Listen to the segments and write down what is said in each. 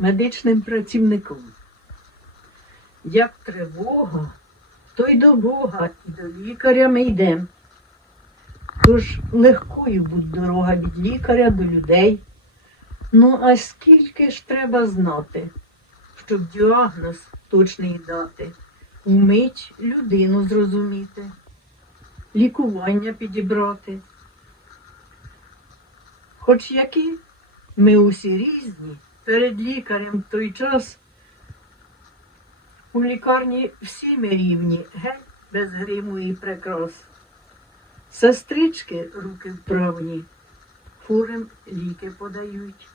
медичним працівником. Як тривога, то й до Бога, і до лікаря ми йдемо. Тож легкою будь дорога від лікаря до людей. Ну, а скільки ж треба знати, щоб діагноз точний дати, вмить людину зрозуміти, лікування підібрати. Хоч які ми усі різні, перед лікарем в той час у лікарні всі ми рівні, геть без гриму і прикрас. Сестрички руки вправні, фурим ліки подають,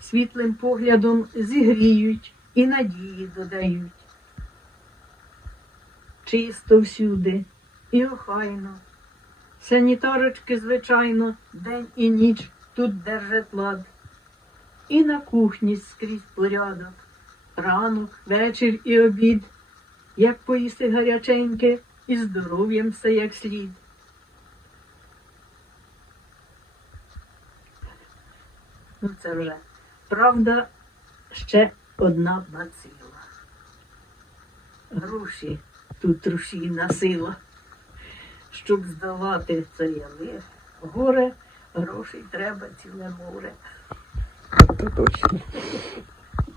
світлим поглядом зігріють і надії додають. Чисто всюди і охайно. Санітарочки, звичайно, день і ніч тут держать лад. І на кухні скрізь порядок, ранок, вечір і обід, як поїсти гаряченьке, і здоров'ям все як слід. Ну це вже правда ще одна бацила. Гроші тут рушійна сила. Щоб здавати це яли, горе, грошей треба ціле море. Це точно.